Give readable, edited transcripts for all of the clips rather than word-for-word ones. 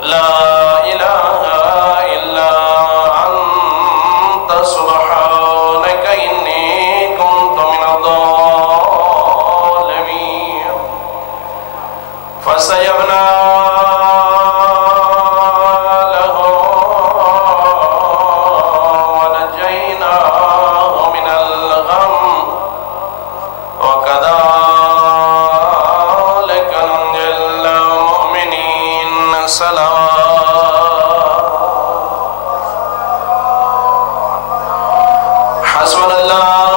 لا إله إلا أنت سبحانك إني كنت من الظالمين فاستجبنا له ونجيناه من الغم وكذلك ننجي المؤمنين حسبنا الله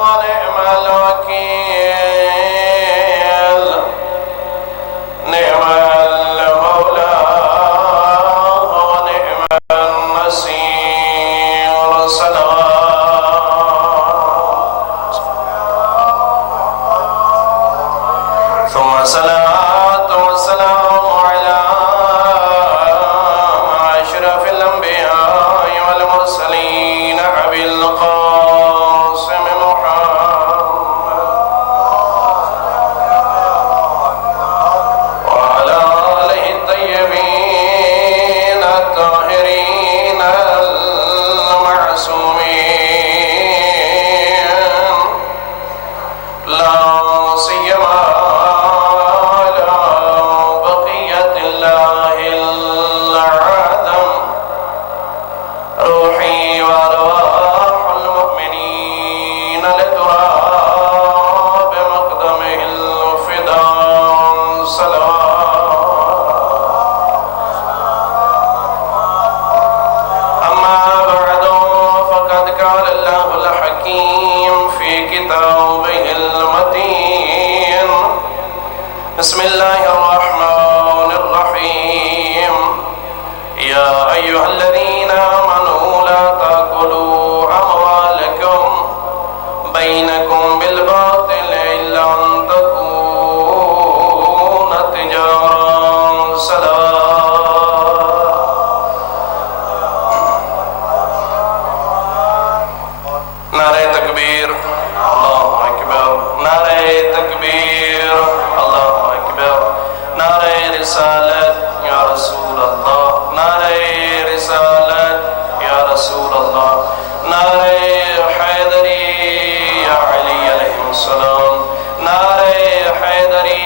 ونعم الوكيل نعم المولى ونعم النصير ثم صلاة والسلام على أشرف الأنبياء والمرسلين أبي القاسم محمد وعلى آله الطيبين الطاهرين المعصومين لا سيما روحي وأرواح المؤمنين لتراب مقدمه الفداء أما بعد فقد قال الله الحكيم في كتابه المتين بسم الله الرحمن الرحيم يا أيها الذين آمنوا لا تأكلوا أموالكم بينكم بالباطل إلا أن تكون تجارة نعرہ تکبیر اللہ اکبر نعرہ تکبیر اللہ اکبر نعرہ رسالت یا رسول اللہ نعرہ رسالت یا رسول اللہ نعرہ حیدری یا علی علیہ السلام نعرہ حیدری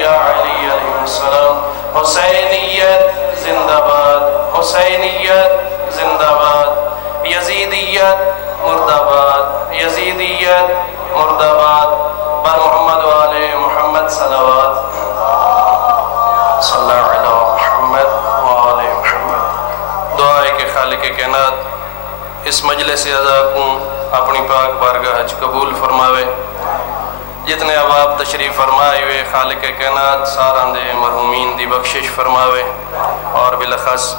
یا علی علیہ السلام حسینیت زندہ باد حسینیت زندہ باد یزیدیت مرد آباد یزیدیت مرد آباد بر محمد و آل محمد صلوات صلی اللہ علیہ محمد و آل محمد دعا ہے کہ خالق کائنات اس مجلس عزا کو اپنی پاک بارگاہ قبول فرماوے جتنے عواب تشریف فرمائے ہوئے خالق کائنات ساراں دے مرحومین دی بخشش فرماوے اور بالاخص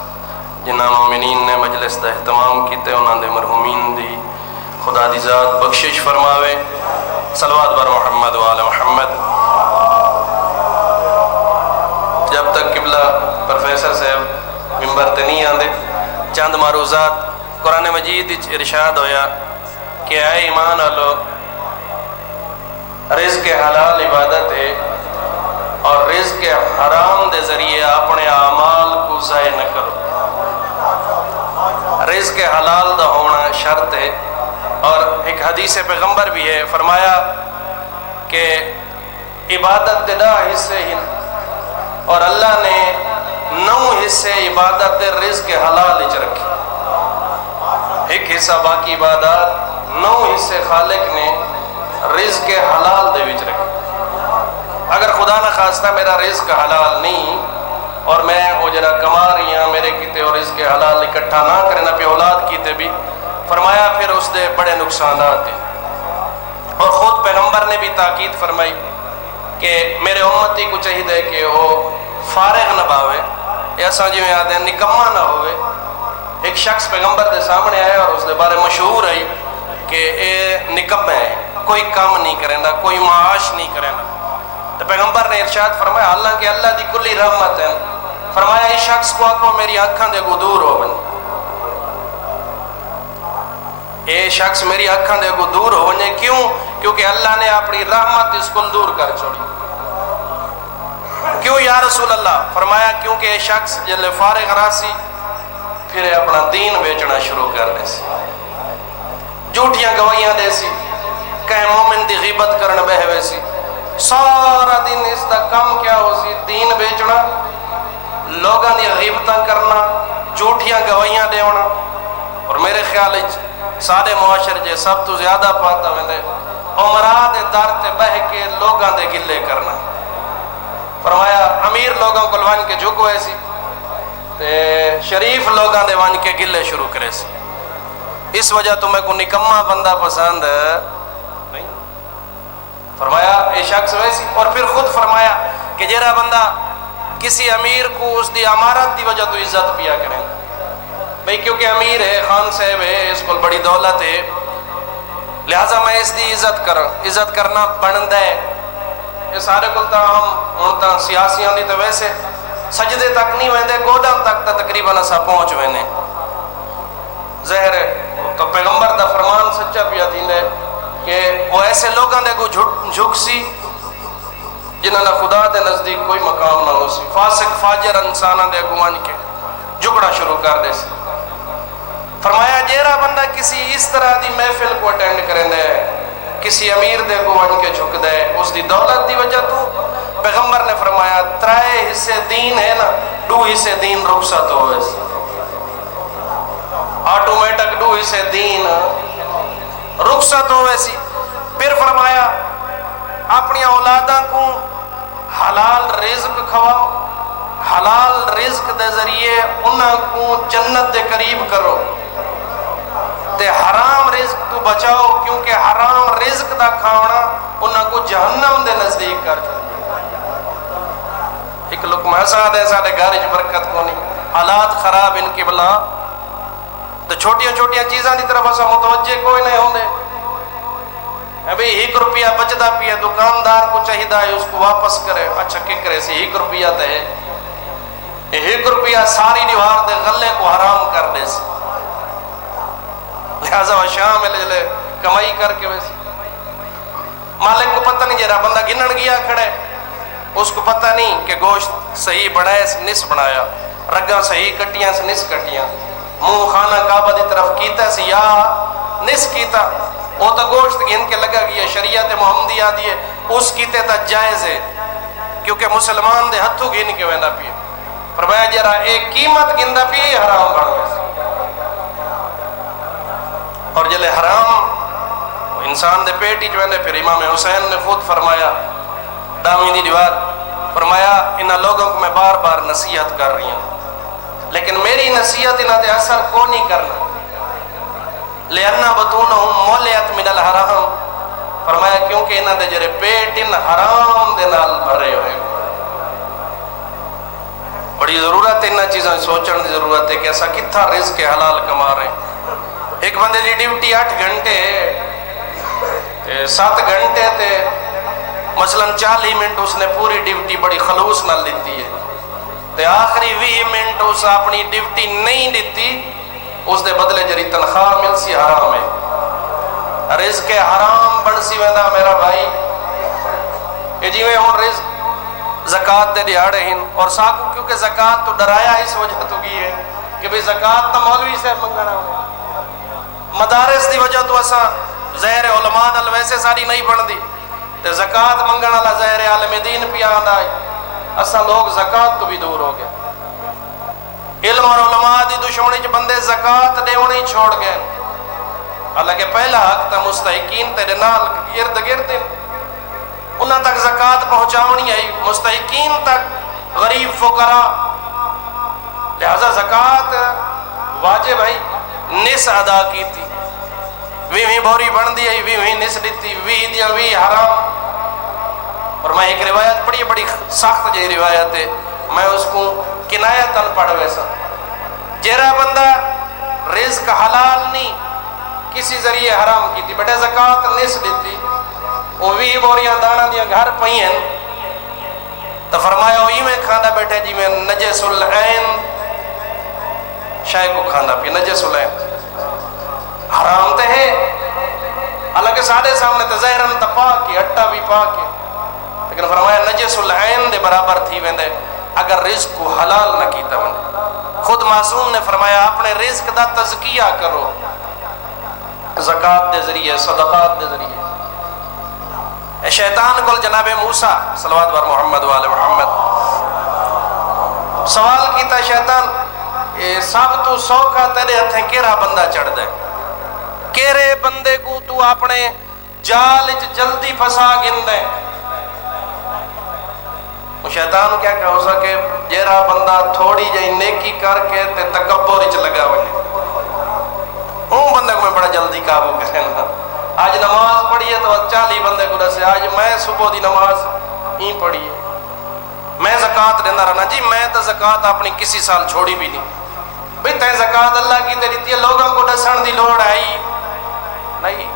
جنہاں مومنین نے مجلس دا اہتمام کیتے انہاں دے مرحومین دی خدا دی ذات بخشش فرماوے صلوات بر محمد و آل محمد جب تک قبلہ پروفیسر صاحب ممبر تے نہیں آندے چند معروضات قرآن مجید ارشاد ہویا کہ اے ایمان والو رزق حلال عبادت ہے اور رزق حرام دے ذریعے اپنے اعمال کو ضائع نہ کرو رزق حلال دا ہونا شرط ہے اور ایک حدیث پیغمبر بھی ہے فرمایا کہ عبادت دے 10 حصے ہیں اور اللہ نے 9 حصے عبادت دے رزق حلال وچ رکھے ایک حصہ باقی عبادات 9 حصے خالق نے رزق حلال دے وچ رکھے اگر خدا نہ خواستہ میرا رزق حلال نہیں اور میں وہ جرا کما رہی ہوں میرے کیتے اور رزق حلال اکٹھا نہ کرنا پہ اولاد کیتے بھی فرمایا پھر اس دے بڑے نقصانات ہیں اور خود پیغمبر نے بھی تاکید فرمائی کہ میرے امتی کو چاہیے کہ وہ فارغ نہ باوے ایسا جو یاد ہے نکمہ نہ ہوئے ایک شخص پیغمبر دے سامنے آئے اور اس دے بارے مشہور ہے کہ اے نکمہ ہے کوئی کام نہیں کرے نا کوئی معاش نہیں کرے نا تو پیغمبر نے ارشاد فرمایا حالانکہ اللہ دی کلی رحمت ہے فرمایا اس شخص کو آکو میری آنکھاں دے کو دور ہو بن اے شخص میری آنکھاں دے کو دور ہو بنے کیوں؟ کیونکہ اللہ نے اپنی رحمت اس کو دور کر چھوڑی رسول اللہ؟ فرمایا کیونکہ یہ شخص جلے فارغ راسی پھر اپنا دین بیچنا شروع کر دے سی، جھوٹیاں گوائیاں دے سی، کہیں مومن دی غیبت کرن بہوے سی، سارا دن اس دا کم کیا ہو سی؟ دین بیچنا، لوگاں دی غیبتاں کرنا، جھوٹیاں گوائیاں دیونا۔ اور میرے خیال سارے معاشر جے سب تو زیادہ پاتا ویندے عمراء دے در تے بہ کے لوگاں دے گلے کرنا۔ فرمایا امیر لوگاں کو لوان کے جھک ہوئے سی تے شریف لوگاں دے وان کے گلے شروع کرے سی۔ اس وجہ تمہیں کو نکمہ بندہ پسند نہیں۔ فرمایا اے شخص ویسی، اور پھر خود فرمایا کہ جیرا بندہ کسی امیر کو اس دی امارت دی وجہ تو عزت پیا کریں بھئی، کیونکہ امیر ہے، خان صاحب ہے، اس کو بڑی دولت ہے، لہٰذا میں اس دی عزت کرنا بنتا ہے۔ یہ سارے کو ہم سیاسیاں دی تو ویسے سجدے تک نہیں ویندے، گوڈاں تک تا تقریباً اسا پہنچ وینے۔ ظاہر ہے تو پیغمبر دا فرمان سچا پیا تھیندے کہ وہ ایسے لوگاں دے کو جھک سی جنہاں نے خدا دے نزدیک کوئی مقام نہ ہو سی، فاسق فاجر انساناں دے کو آن کے جھکڑا شروع کر دے سی۔ فرمایا جیرا بندہ کسی اس طرح دی محفل کو اٹینڈ کریں دے، کسی امیر دے کو آن کے جھک دے اس دی دولت دی وجہ تو، پیغمبر نے فرمایا 3 حصے دین ہے نا، 2 حصے دین رخصت ہوئے سی، آٹومیٹک 2 حصے دین رخصت ہوئے سی۔ پھر فرمایا اپنی اولاداں کو حلال رزق کھواؤ، حلال رزق دے ذریعے انہاں کو جنت دے قریب کرو، تے حرام رزق تو بچاؤ کیونکہ حرام رزق دا کھانا انہاں کو جہنم دے نزدیک کر چھوڑ۔ ایک لقمہ ایسا دے سارے گھر برکت کو نہیں، حالات خراب ان کی بلا تو چھوٹیاں چھوٹیاں چیزاں دی طرف ایسا متوجہ کوئی نہیں ہوندے۔ ابھی 1 روپیہ بچدا پیا، دکاندار کو چاہیدہ ہے اس کو واپس کرے، اچھا کی کرے سی 1 روپیہ تے 1 روپیہ ساری دیوار دے غلے کو حرام کر دے سی، لہذا وہ شامل لے کمائی کر کے ویسی۔ مالک کو پتہ نہیں، جیرا بندہ گنن گیا کھڑے اس کو پتہ نہیں کہ گوشت صحیح بڑھائے سے نس بڑھایا، رگاں صحیح کٹیاں سے نس کٹیاں، منہ خانہ کعبہ دی طرف کیتا سی یا نس کیتا، وہ تو گوشت گن کے لگا گیا، شریعت محمدیہ دیئے اس کیتے تا جائز ہے کیونکہ مسلمان دے ہتھوں گن کے ویندہ پیے۔ فرمایا جرا ایک قیمت گندہ پیے حرام بڑھ گئے، اور جلے حرام انسان دے پیٹی جو ویندے۔ پھر امام حسین نے خود فرمایا داویں دی دیوار، فرمایا انہاں لوگوں کو میں بار بار نصیحت کر رہی ہوں لیکن میری نصیحت انہاں دے اثر کو نہیں کرنا، لِأَنَّ بَطُونَهُمْ مُلِئَتْ مِنَ الْحَرَامِ، فرمایا کیونکہ انہاں دے جڑے پیٹ ان حرام دے نال بھرے ہوئے۔ بڑی ضرورت ہے انہاں چیزاں سوچن دی ضرورت ہے کہ ایسا کتھا رزق حلال کما رہے ہیں۔ ایک بندے دی ڈیوٹی 8 گھنٹے 7 گھنٹے تے مثلا 40 منٹ اس نے پوری ڈیوٹی بڑی خلوص نال دیتی ہے، تے آخری 20 منٹ اس اپنی ڈیوٹی نہیں دیتی، اس دے بدلے جری تنخواہ مل سی حرام ہے، رزق حرام بن سی ویندہ میرا بھائی۔ یہ جی میں ہوں رزق زکاة دے دیاڑے ہیں، اور ساکو کیونکہ زکاة تو ڈرایا اس وجہ تو کی ہے کہ بھئی زکاة تو مولوی سے منگنا ہو، مدارس دی وجہ تو ایسا زہر علماء نال ویسے ساری نہیں بن دی، تے زکاة منگنا لا زہر عالم دین پی آندہ ہے، ایسا لوگ زکاة تو بھی دور ہو گئے۔ علم اور علماء دی دشمنی چ بندے زکاة دے انہیں چھوڑ گئے، حالانکہ پہلا حق تا مستحقین تیرے نال گرد گرد انہاں تک زکاة پہنچاونی ہے، مستحقین تک، غریب فقراء، لہذا زکاة واجب ہے، نس ادا کی تھی، وی بوری بن دی ہے، وی نس دیتی، وی دیا وی حرام۔ اور میں ایک روایت پڑھی بڑی سخت جی روایت ہے، میں اس کو کنایتاً پڑھ ویسا، جیرا بندہ رزق حلال نہیں کسی ذریعے حرام کی تھی، بیٹے زکاة نس دیتی، وہ وی بوریاں دانا دیا گھر پئی ہیں، تو فرمایا وہی میں کھانا بیٹھے جی میں نجس العین شاہ کو کھانا پی، نجس العین حرام تے ہے، حالانکہ سارے سامنے تے ظاہراً تا پاک ہے، اٹھا بھی پاک ہے، لیکن فرمایا نجس العین دے برابر تھی ویندے، اگر رزق کو حلال نہ کیتا ونجے۔ خود معصوم نے فرمایا اپنے رزق دا تزکیہ کرو، زکوٰۃ دے ذریعے، صدقات دے ذریعے۔ شیطان کو جناب موسیٰ صلوات بر محمد وآل محمد سوال کیتا شیطان سب تو سوکھا تیرے ہتھیں کیڑا بندہ چڑھ دے، کیڑے بندے کو تو اپنے جال جلدی پھسا گن دے؟ شیطان کیا کہو سا کہ جیرا بندہ تھوڑی جائی نیکی کر کے تے تکبر وچ لگا وجے اون بندے کو میں بڑا جلدی قابو کرنا۔ آج نماز پڑھی ہے تو 40 بندے کو دسے آج میں صبح دی نماز ہی پڑھی ہے، میں زکوٰۃ دینا رہنا جی، میں تو زکوٰۃ اپنی کسی سال چھوڑی بھی نہیں۔ بھئی تے زکوٰۃ اللہ کی تے دیتی ہے، لوگوں کو دسن دی لوڑ آئی نہیں۔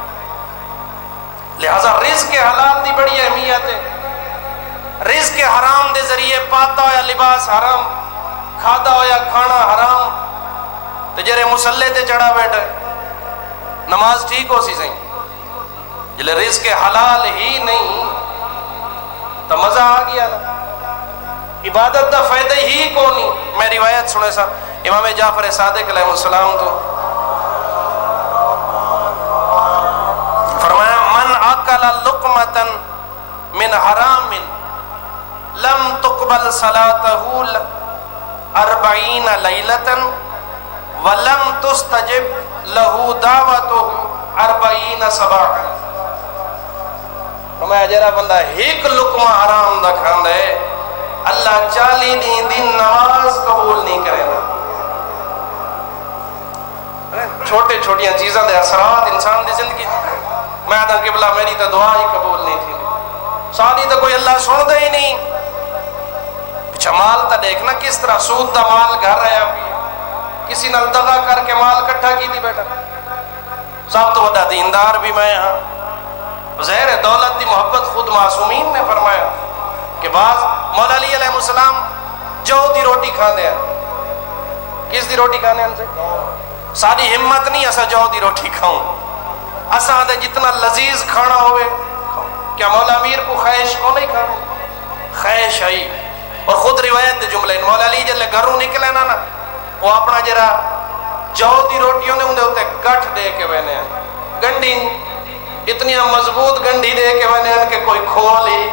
لہذا رزق حلال دی بڑی اہمیت ہے۔ رزق حرام دے ذریعے پاتا ہویا لباس حرام، کھادا ہویا کھانا حرام، تے جرے مسلے تے چڑھا بیٹھے نماز ٹھیک ہو سی سہیں۔ جلے رزق حلال ہی نہیں تو مزہ آ گیا نا، عبادت دا فائدہ ہی کو نہیں۔ میں روایت سنے سا امام جعفر صادق علیہ السلام تو فرمایا من اکل لقمتا من حرام لم تقبل صلاتہ 40 لیلتا ولم تستجب لہو دعوتہ 40 صباحا۔ فرمایا جرا بندہ ایک لقمہ حرام دا کھاندہ ہے، اللہ 40 دن نماز قبول نہیں کرے گا۔ چھوٹے چھوٹیاں چیزاں دے اثرات انسان دی زندگی، میں آدھا قبلہ میری تو دعا ہی قبول نہیں تھی، ساری تو کوئی اللہ سن دے ہی نہیں۔ پچھا مال تا دیکھنا کس طرح سود دا مال گھر رہا بھی، کسی نال دغا کر کے مال کٹھا کی تھی بیٹا، سب تو وڈا دیندار بھی میں ہاں۔ ظاہر ہے دولت دی محبت خود معصومین نے فرمایا کہ بعض مولا علی علیہ السلام جو دی روٹی کھاندے ہیں، کس دی روٹی کھانے ان سے ساری ہمت نہیں اسا جو دی روٹی کھاؤں، اسا دے جتنا لذیذ کھانا ہوئے۔ کیا مولا امیر کو خواہش کو نہیں کھانا؟ خواہش آئی، اور خود روایت دے جملے مولا علی جلے گھروں نکلے نا وہ اپنا جرا جو دی روٹیوں نے اندے ہوتے گٹھ دے کے وینے ہیں، گنڈی اتنی مضبوط گنڈی دے کے وینے ہیں کہ کوئی کھول ہی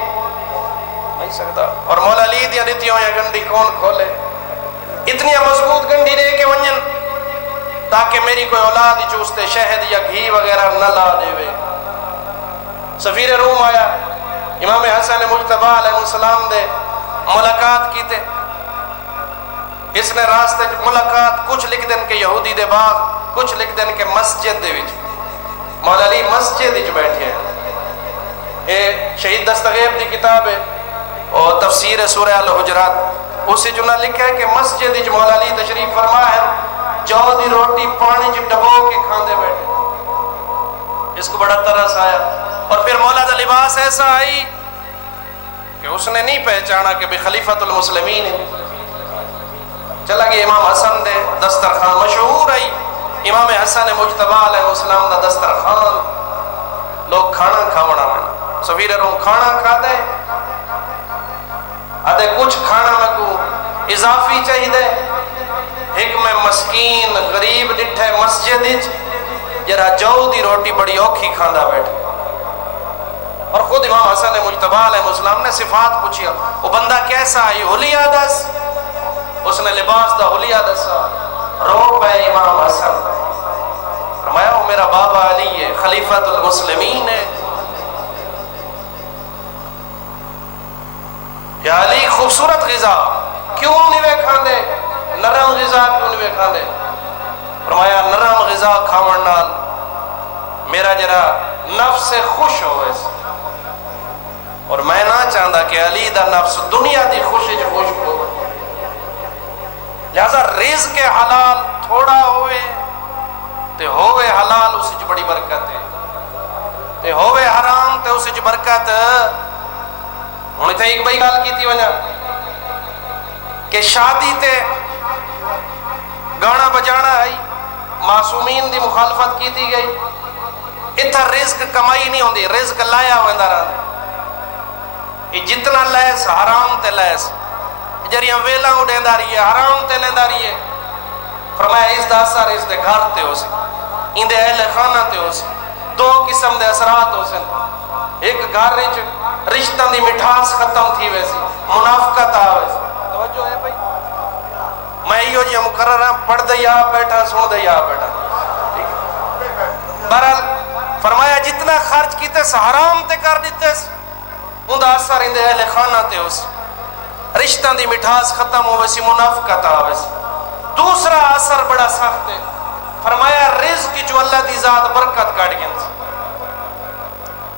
نہیں سکتا، اور مولا علی دیا رتیوں یا گنڈی کون کھولے؟ اتنی مضبوط گنڈی دے کے ونجن تاکہ میری کوئی اولاد چوستے شہد یا گھی وغیرہ نہ لا دے وے۔ سفیر روم آیا، امام حسن مجتبی علیہ السلام دے ملاقات کی تے، اس نے راستے ملاقات کچھ لکھ دن کے یہودی دے باغ، کچھ لکھ دن کے مسجد دے وچ۔ مولا علی مسجد وچ بیٹھے ہیں، اے شہید دستغیب دی کتاب ہے اور تفسیر سورہ الحجرات، اس سے جنہ لکھا ہے کہ مسجد وچ مولا علی تشریف فرما ہے، جو دی روٹی پانی چ ڈبو کے کھاندے بیٹھے۔ اس کو بڑا ترس آیا، اور پھر مولا دا لباس ایسا آئی کہ اس نے نہیں پہچانا کہ بھی خلیفۃ المسلمین ہے۔ چلا گیا امام حسن دے دسترخوان، مشہور آئی امام حسن مجتبی علیہ السلام دا دسترخوان، لوگ کھانا کھاونا میں سفیر روم کھانا کھا دے آدھے کچھ کھانا میں کو اضافی چاہی دے، ایک میں مسکین غریب ڈٹھے مسجد جرا جو دی روٹی بڑی اوکھی کھاندہ بیٹھے، اور خود امام حسن مجتبی علیہ السلام نے صفات پوچھیا، وہ بندہ کیسا ہے؟ حلیہ دس، اس نے لباس دا حلیہ دسا، رو پہ امام حسن، فرمایا وہ میرا بابا علی ہے، خلیفۃ المسلمین ہے۔ یا علی خوبصورت غذا کیوں نہیں کھاندے؟ نرم غذا کیوں نہیں کھاندے؟ فرمایا نرم غذا کھاون نال میرا جرا نفس خوش ہوئے، اور میں نہ چاہتا کہ علی دا نفس دنیا دی خوشی جو خوش ہو، لہذا رزق حلال تھوڑا ہوئے تے ہوئے حلال اس وچ بڑی برکت ہے، تے ہوئے حرام تے اس وچ برکت۔ ہن تے ایک بھائی گل کیتی وجہ کہ شادی تے گانا بجانا ہے، معصومین دی مخالفت کیتی گئی، اتھا رزق کمائی نہیں ہوندی، رزق لایا ہوندہ رہا، یہ جتنا لیس حرام تے لیس، جڑیاں ویلاں اڈیندا رہی ہے، حرام تے لیندا رہی ہے. فرمایا اس دا اثر اس دے گھر تے ہو سی، ان دے اہل خانہ تے ہو سی. دو قسم دے اثرات ہو سن. ایک گھر وچ رشتہ دی مٹھاس ختم تھی ویسی، منافقت آوے. توجہ ہے بھائی، میں ایو جی مقرر ہاں، پڑھ دے یا بیٹھا، سن دے یا بیٹھا. بہرحال فرمایا جتنا خرچ کیتے حرام تے کر دیتے ان دا اثر ان دے اہل خانہ تے ہو سی، رشتہ دی مٹھاس ختم ہوئے سی، منافقت آوے سی. دوسرا اثر بڑا سخت ہے. فرمایا رزق جو اللہ دی ذات برکت کاٹ گئن سی.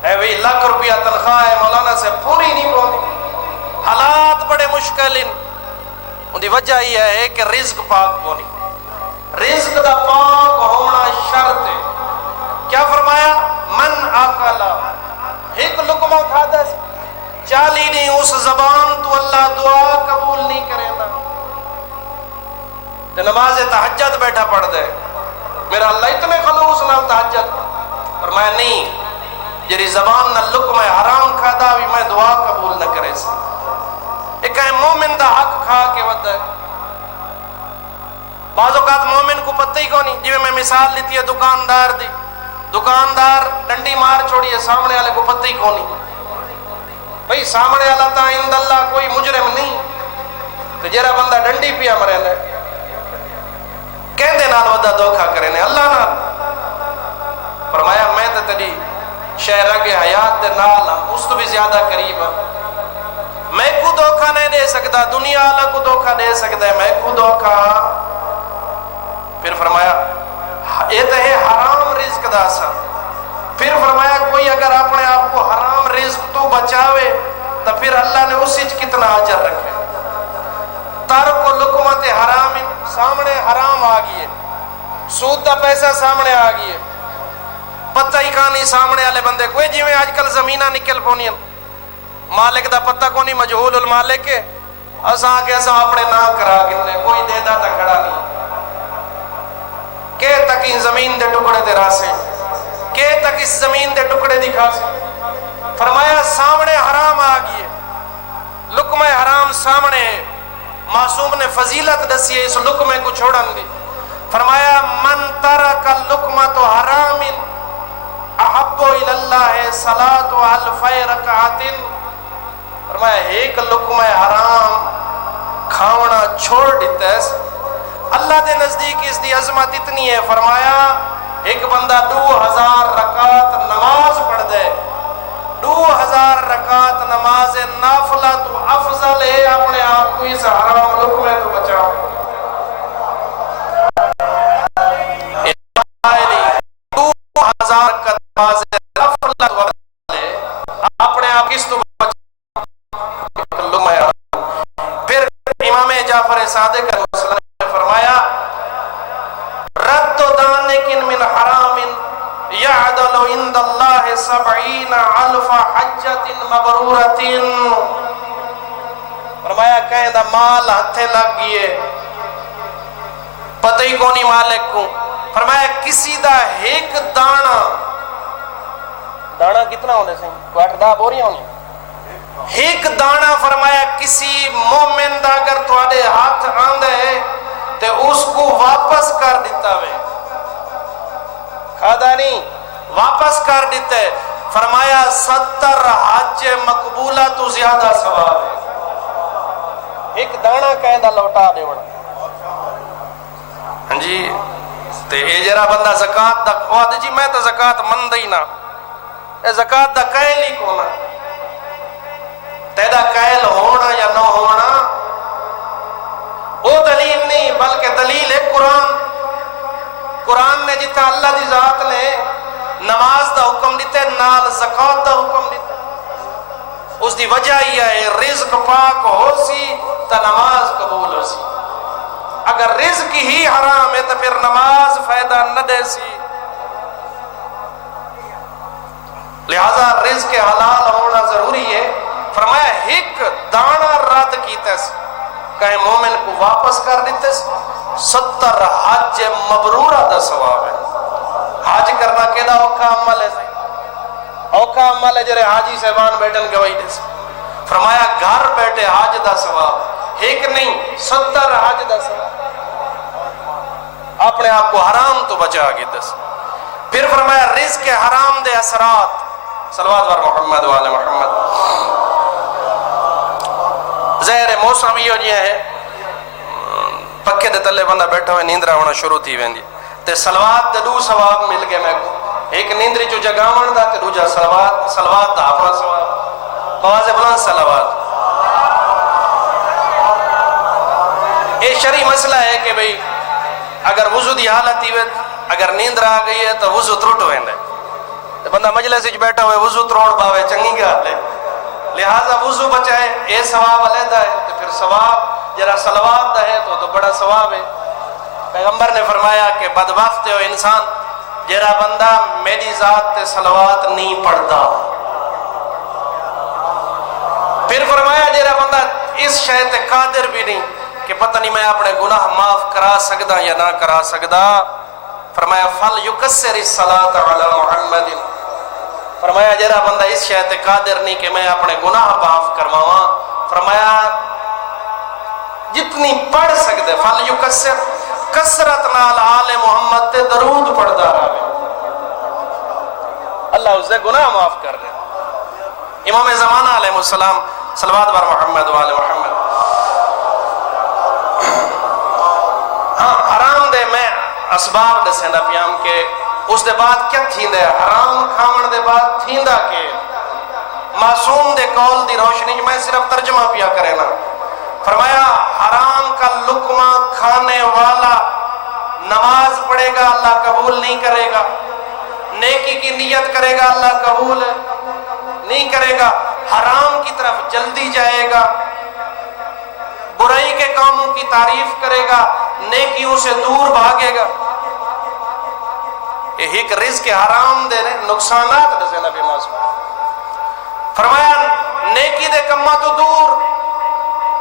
اے وہی لاکھ روپیہ تنخواہ ہے مولانا سے پوری نہیں پہنچی، حالات بڑے مشکل ہیں. ان دی وجہ یہ ہے کہ رزق پاک کو نہیں. رزق دا پاک ہونا شرط ہے. کیا فرمایا؟ من آکالا، ایک لقمہ کھا دے چالی نہیں اس زبان تو اللہ دعا قبول نہیں کرے گا. نماز تہجد بیٹھا پڑھ دے، میرا اللہ اتنے خلوص نال تہجد. فرمایا نہیں، جری زبان نہ لقمہ حرام کھادا بھی میں دعا قبول نہ کرے سی. ایک ہے مومن دا حق کھا کے ود ہے. بعض اوقات مومن کو پتہ ہی کو نہیں. جی میں مثال لیتی ہے دکاندار دی، دکاندار ڈنڈی مار چھوڑی ہے، سامنے والے کو پتہ ہی کو نہیں. بھئی سامنے والا تا عند اللہ کوئی مجرم نہیں، تو جرا بندہ ڈنڈی پیا مرے نے کہندے نال ودا دھوکھا کرے نے اللہ نال. فرمایا میں تے تیری شہرہ کے حیات دے نال ہاں، اس تو بھی زیادہ قریب ہاں. میں کو دھوکھا نہیں دے سکتا، دنیا والا کو دھوکھا دے سکتا ہے، میں کو دھوکھا. پھر فرمایا یہ تو ہے حرام رزق دا اثر. پھر فرمایا کوئی اگر اپنے آپ کو حرام رزق تو بچاوے تو پھر اللہ نے اسی کتنا اجر رکھے. ترک لقمت حرام، سامنے حرام آ گئی ہے، سود دا پیسہ سامنے آ گئی ہے، پتہ ہی کہانی سامنے والے بندے کوئی. جی میں آج کل زمینہ نکل پونی مالک دا پتہ کو نہیں، مجہول المالک ہے. اساں کہ اساں اپنے نہ کرا گنے، کوئی دے دا تا کھڑا نہیں. کہ تک ان زمین دے ٹکڑے دے راسے، کہ تک اس زمین دے ٹکڑے دکھا سے. فرمایا سامنے حرام آ گئی ہے، لقمہ حرام سامنے ہے. معصوم نے فضیلت دسی ہے اس لقمے کو چھوڑن دی. فرمایا من ترک اللقمۃ حرام احب الی اللہ صلاۃ الف رکعۃ. فرمایا ایک لقمہ حرام کھاونا چھوڑ دیتا ہے، اللہ دے نزدیک اس دی عظمت اتنی ہے. فرمایا ایک بندہ 2000 رکعت نماز پڑھ دے، 2000 رکعت نماز نافلہ تو افضل ہے اپنے آپ کو اس حرام لقمے تو بچاؤ. 2000 رکعت نماز نافلہ تو افضل ہے اپنے آپ کس تو بچاؤ. پھر امام جعفر صادق نے فرمایا رد دانکن من حرام یعدل عند اللہ 70,000 حجت مبرورت. فرمایا کہیں دا مال ہتھے لگ گئے، پتہ ہی کونی مالک کو. فرمایا کسی دا ایک دانا، دانا کتنا ہونے سے 8-10 بوریاں ہونی، ایک دانا فرمایا کسی مومن دا اگر تھوڑے ہاتھ آندے تے اس کو واپس کر دیتا وے، کھادا نہیں واپس کر دیتے. فرمایا 70 حج مقبولہ تو زیادہ ثواب ہے. ایک دانا کہندہ لوٹا دے وڑا. ہاں جی تے اے جرا بندہ زکاة دا قواد جی میں تو زکاة مند ہی نہ، اے زکاة دا قائل ہی کونا. تیدا قائل ہونا یا نہ ہونا وہ دلیل نہیں، بلکہ دلیل ہے قرآن. قرآن نے جتا اللہ دی ذات نے نماز دا حکم دیتے نال زکاة دا حکم دیتے. اس دی وجہ ہی ہے رزق پاک ہو سی تا نماز قبول ہو سی. اگر رزق ہی حرام ہے تو پھر نماز فائدہ نہ دے سی. لہذا رزق حلال ہونا ضروری ہے. فرمایا ایک دانا رد کیتے سے کہیں مومن کو واپس کر دیتے سے 70 حج مبرورہ دا ثواب ہے. حج کرنا کیدا اوکھا عمل ہے، اوکھا عمل ہے جرے حاجی صاحبان بیٹھن گواہی دے سے. فرمایا گھر بیٹھے حج دا ثواب، ایک نہیں 70 حج دا ثواب، اپنے آپ کو حرام تو بچا کے دس۔ پھر فرمایا رزق حرام دے اثرات، صلوات بر محمد و آل محمد۔ زہر موسم یہ جی ہے پکے دے تلے بندہ بیٹھا ہوئے نیندرا ہونا شروع تھی ویندی تے صلوات دے دو ثواب مل گئے میں کو، ایک نیندری جو جگاون دا تے دوجا صلوات دا اپنا ثواب، آواز بلند صلوات۔ یہ شرعی مسئلہ ہے کہ بھئی اگر وضو دی حالت ہی اگر نیندر آ گئی ہے تو وضو ترٹ ویندے تو بندہ مجلس وچ بیٹھا ہوئے وضو تروڑ پاوے چنگی گل ہے، لہذا وضو بچائے، یہ ثواب علیحدہ ہے۔ تو پھر ثواب جرا صلوات دا ہے تو بڑا ثواب ہے۔ پیغمبر نے فرمایا کہ بدبخت ہے انسان جرا بندہ میری ذات تے صلوات نہیں پڑھتا۔ پھر فرمایا جرا بندہ اس شے تے قادر بھی نہیں کہ پتہ نہیں میں اپنے گناہ معاف کرا سکدا یا نہ کرا سکدا، فرمایا فل یکسر الصلاۃ علی محمد، فرمایا جرا بندہ اس شے تے قادر نہیں کہ میں اپنے گناہ معاف کرواواں، فرمایا جتنی پڑھ سکدے فل یکسر، کثرت نال آل محمد تے درود پڑھدا رہے، اللہ اس دے گناہ معاف کر دے۔ امام زمانہ علیہ السلام صلوات بر محمد و آل محمد۔ ہاں حرام دے میں اسباب دسیندا پیام کے اس دے بعد کیا تھیندے، حرام کھاون دے بعد تھیندا کہ معصوم دے قول دی روشنی میں صرف ترجمہ پیا کرے نا، فرمایا حرام کا لقمہ کھانے والا نماز پڑھے گا اللہ قبول نہیں کرے گا، نیکی کی نیت کرے گا اللہ قبول نہیں کرے گا، حرام کی طرف جلدی جائے گا، برائی کے کاموں کی تعریف کرے گا، نیکیوں سے دور بھاگے گا۔ یہ ایک رزق حرام دے رہے نقصانات دے نبی معصوم فرمایا نیکی دے کما تو دور۔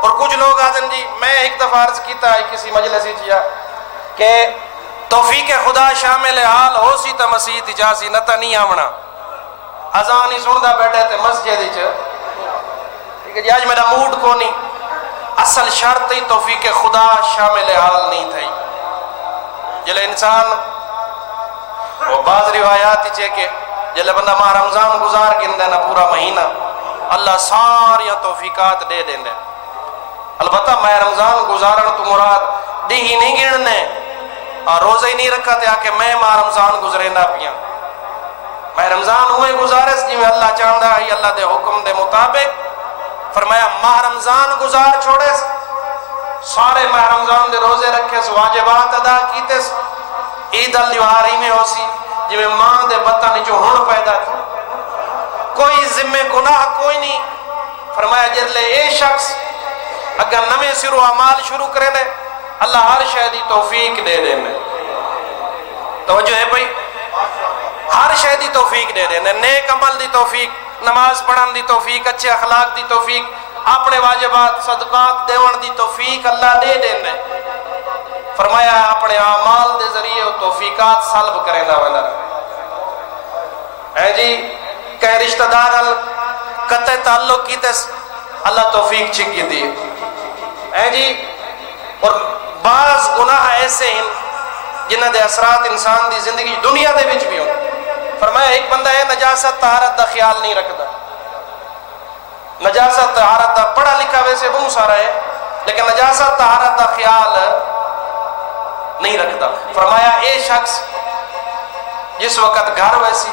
اور کچھ لوگ آدھن جی میں ایک دفعہ عرض کیتا ہے کسی مجلسی چیا کہ توفیق خدا شامل حال ہو سی تا مسیح تجاسی نتا نہیں آمنا، اذان ہی سندا بیٹھے تے مسجد ٹھیک جی آج میرا موڈ کو نہیں، اصل شرط ہی توفیق خدا شامل حال نہیں تھی۔ جلے انسان وہ بعض روایات ہی کہ جلے بندہ ماہ رمضان گزار گن دینا پورا مہینہ اللہ ساری توفیقات دے دیں دے، البتہ میں رمضان گزارن تو مراد دی ہی نہیں گننے اور روزہ ہی نہیں رکھا تھا کہ میں ماہ رمضان گزرے نہ پیا، میں رمضان ہوئے گزارس جی میں اللہ چاہتا ہے اللہ دے حکم دے مطابق، فرمایا ماہ رمضان گزار چھوڑے سارے ماہ رمضان دے روزے رکھے واجبات ادا کیتے، عید الجواری میں ہو سی جی میں ماں دے بطن جو ہن پیدا تھی، کوئی ذمہ گناہ کوئی نہیں، فرمایا جلے اے شخص اگر نویں سرو اعمال شروع کرے دے اللہ ہر شے دی توفیق دے دے میں، توجہ ہے بھائی، ہر شے دی توفیق دے دے، نیک عمل دی توفیق، نماز پڑھن دی توفیق، اچھے اخلاق دی توفیق، اپنے واجبات صدقات دیون دی توفیق اللہ دے دے۔ فرمایا اپنے اعمال دے ذریعے وہ توفیقات سلب کریں دا والا ہے جی، کہیں رشتہ دار قطع تعلق کی تے اللہ توفیق چکی دی ہے جی، اور بعض گناہ ایسے ہیں جنہ دے اثرات انسان دی زندگی دنیا دے وچ بھی ہوں۔ فرمایا ایک بندہ ہے نجاست طہارت دا خیال نہیں رکھتا، نجاست طہارت دا پڑھا لکھا ویسے بہت سارا ہے لیکن نجاست طہارت دا خیال نہیں رکھتا، فرمایا اے شخص جس وقت گھر ویسی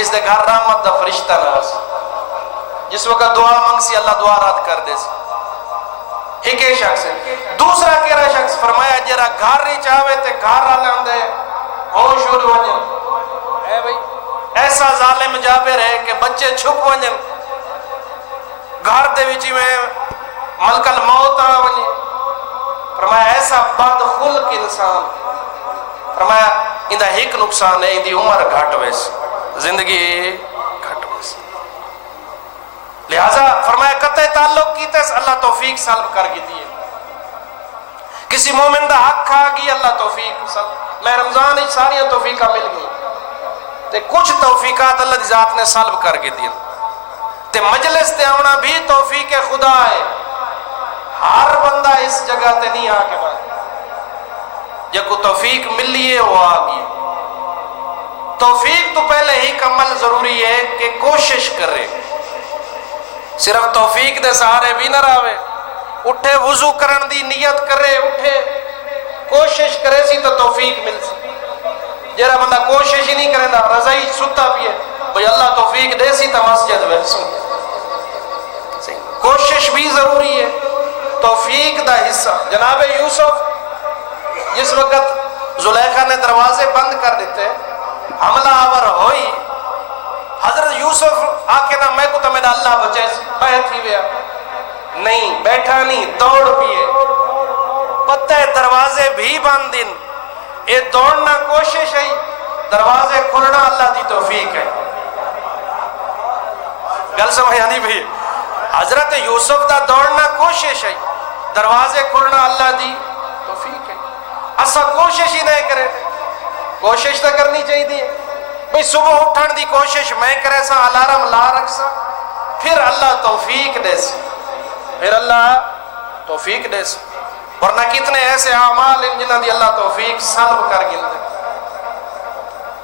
اس دے گھر رحمت دا فرشتہ نہ سی، جس وقت دعا منگ سی اللہ دعا رد کر دے سی، ایک اے شخص ہے۔ دوسرا کہرا شخص فرمایا جرا گھر نہیں چاہوے تے گھر رہ لندے ہوش ہو وجن اے بھائی، ایسا ظالم جابر ہے کہ بچے چھپ وجن گھر دے وچی میں ملک الموت آ ونجے، فرمایا ایسا بد خلق انسان، فرمایا اندہ ایک نقصان ہے اندی عمر گھٹ ویس زندگی گھٹ ویس، لہذا فرمایا قطع تعلق کیتے اللہ توفیق سلب کر گی دیئے، کسی مومن دا حق کھا گی اللہ توفیق سلب، میں رمضان ہی ساری توفیقہ مل گئی تے کچھ توفیقات اللہ دی ذات نے سلب کر گی دیئے تے مجلس تے آنا بھی توفیق خدا ہے، ہر بندہ اس جگہ تے نہیں آ کے بات جب کو توفیق ملی ہے وہ آ گئی. توفیق تو پہلے ہی کمل ضروری ہے کہ کوشش کرے. صرف توفیق دے سہارے بھی نہ رہے. اٹھے وضو کرن دی نیت کرے, اٹھے کوشش کرے سی تو توفیق مل سی. جہاں بندہ کوشش ہی نہیں کرے نا رضائی ستا بھی ہے بھئی اللہ توفیق دے سی تو مسجد ویسوں. کوشش بھی ضروری ہے, توفیق دا حصہ. جناب یوسف جس وقت زلیخا نے دروازے بند کر دیتے, حملہ آور ہوئی, حضرت یوسف آ کے نہ میں کو تو میرا اللہ بچے بیٹھ ہی گیا نہیں, بیٹھا نہیں, دوڑ پیے. پتہ ہے دروازے بھی بند دن اے دوڑنا کوشش ہے, دروازے کھلنا اللہ دی توفیق ہے. گل سمجھ آنی بھی حضرت یوسف دا دوڑنا کوشش ہے, دروازے کھلنا اللہ دی توفیق ہے. اسا کوشش ہی نہیں کرے. کوشش تو کرنی چاہیے بھئی صبح اٹھن دی کوشش میں کرے سا, الارم لا رکھ سا, پھر اللہ توفیق دے سی, پھر اللہ توفیق دے سی. ورنہ کتنے ایسے اعمال ہیں جنہاں دی اللہ توفیق سلب کر گل دے.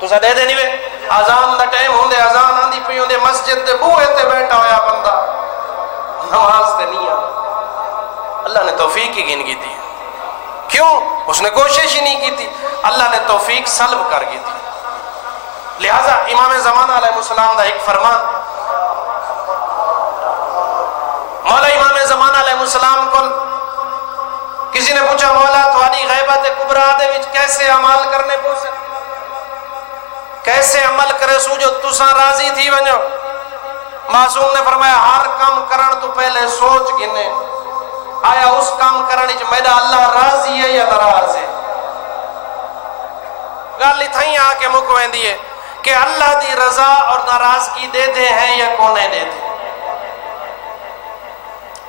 تو سا دے دے نہیں وے اذان دا ٹائم ہوندے, اذان آندی پئی ہوندے, مسجد دے بوئے تے بیٹھا ہویا بندہ نماز تے نہیں آتا. اللہ نے توفیق ہی گن کی تھی. کیوں؟ اس نے کوشش ہی نہیں کی تھی, اللہ نے توفیق سلب کر گئی تھی. لہذا امام زمانہ علیہ السلام دا ایک فرمان, مولا امام زمانہ علیہ السلام کو کسی نے پوچھا مولا تھوڑی غیبت کبرا دے وچ کیسے عمل کرنے پوسے, کیسے عمل کرے سو جو تساں راضی تھی ونجو. معصوم نے فرمایا ہر کام کرن تو پہلے سوچ گنے آیا اس کام کرنے چ میرا اللہ راضی ہے یا ناراض ہے. گل اتھائی آ کے مک ویندی ہے کہ اللہ دی رضا اور ناراضگی دے دے ہیں یا کونے دے دے.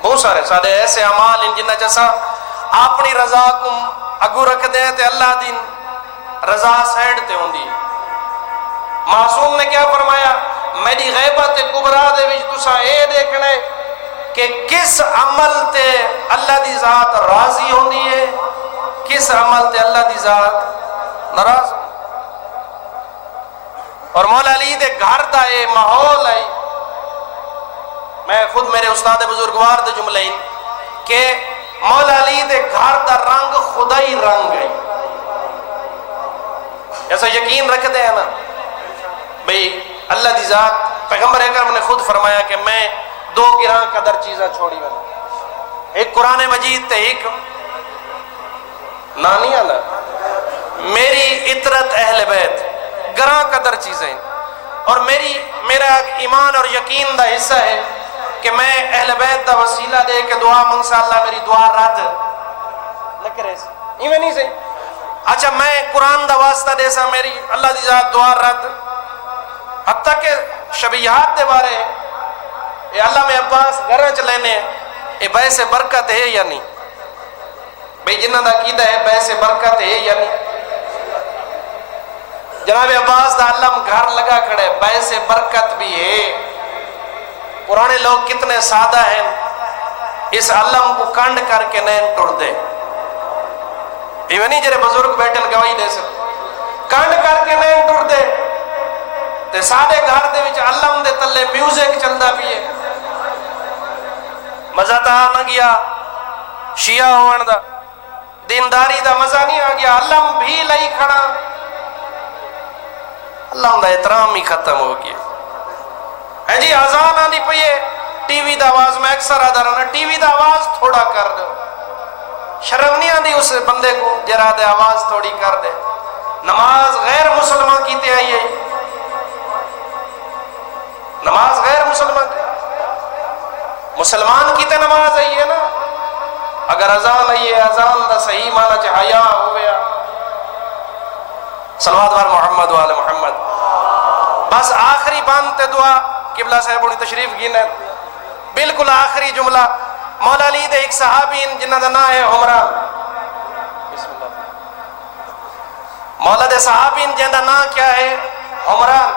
بہت سارے سارے ایسے اعمال ان جنہ جیسا اپنی رضا کو اگو رکھ دے تے اللہ دی رضا سائڈ تے ہوندی. معصوم نے کیا فرمایا, میری غیبت کبرا دے وچ تساں اے دیکھنا ہے کہ کس عمل تے اللہ دی ذات راضی ہوندی ہے, کس عمل تے اللہ دی ذات ناراض. اور مولا علی دے گھر دا اے ماحول ہے, میں خود میرے استاد بزرگوار دے جملے ہیں کہ مولا علی دے گھر دا رنگ خدائی رنگ ہے. ایسا یقین رکھ دے ہیں نا بھئی اللہ دی ذات. پیغمبر اکرم نے خود فرمایا کہ میں دو گراں قدر چیزیں چھوڑی میں, ایک قرآن مجید تے ایک نانی آلا میری عطرت اہل بیت, گراں قدر چیزیں. اور میرا ایمان اور یقین دا حصہ ہے کہ میں اہل بیت دا وسیلہ دے کے دعا منگسا اللہ میری دعا رد نہ کرے سی, ایویں نہیں سے. اچھا میں قرآن دا واسطہ دے سا میری اللہ دی ذات دعا رد. حتیٰ کہ شبیہات دے بارے اے اللہ میں عباس گھرہ چلینے اے باعث برکت ہے یا نہیں, بھئی جنہ دا عقیدہ ہے باعث برکت ہے یا نہیں. جناب عباس دا علم گھر لگا کھڑے, باعث برکت بھی ہے. پرانے لوگ کتنے سادہ ہیں, اس علم کو کنڈ کر کے نہیں ٹوڑ دے. یہ نہیں جرے بزرگ بیٹھن گواہی دے سکتے, کنڈ کر کے نہیں ٹوڑ دے. تے سادے گھر دے وچ علم دے تلے میوزک چلدا بھی ہے, مزہ تا نہ گیا شیعہ ہون دا, دینداری دا مزہ نہیں آ گیا, علم بھی لئی کھڑا, علم دا احترام ہی ختم ہو گیا. ہے جی آزان آنی پئیے ٹی وی دا آواز, میں اکثر آدھا رہنا ٹی وی دا آواز تھوڑا کر دو, شرم نہیں آندی اس بندے کو جرا دے آواز تھوڑی کر دے. نماز غیر مسلمان کی تے آئی ہے, نماز غیر مسلمان کی تے نماز آئی ہے نا. اگر اذان آئی ہے اذان دا صحیح معنی چ حیا ہویا, صلوات بر محمد و آل محمد. بس آخری بند تے دعا قبلہ صاحب انہی تشریف گینے, بالکل آخری جملہ. مولا علی دے ایک صحابین جنہ دا نام ہے عمران, بسم اللہ. مولا دے صحابین جنہ دا نام کیا ہے عمران.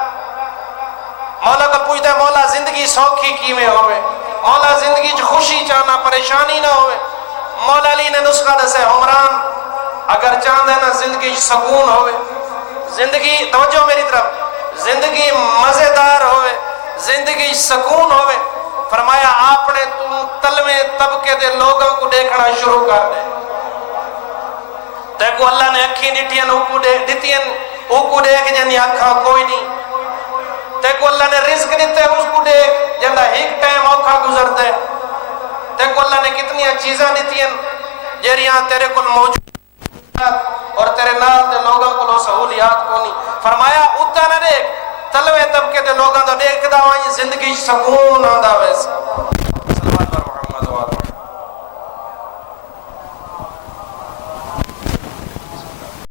مولا کو پوچھتا ہے مولا زندگی سوکھی کیویں ہوئے, مولا زندگی چ خوشی چاہنا پریشانی نہ ہوئے. مولا علی نے نسخہ دسے عمران اگر چاہتے نا زندگی سکون ہوئے، زندگی توجہ میری طرف، زندگی مزیدار ہوئے، زندگی سکون ہوئے، فرمایا آپ نے تلویں طبقے دے لوگوں کو دیکھنا شروع کر دے۔ تے کو اللہ نے اکھی ڈٹیاں اوکو دیکھ جنی آنکھاں کوئی نہیں، تے کو اللہ نے رزق دیتے اس کو دیکھ جندہ ایک ٹائم اوکھا گزرتے، تے کو اللہ نے کتنی چیزاں دیتی ہیں جیریاں تیرے کل موجود اور تیرے نال دے لوگوں کو لو سہولیات کو نہیں۔ فرمایا اتنا نہ دیکھ، تلویں طبقے دے لوگوں تو دیکھ دا وہاں زندگی سکون آندا ویسے۔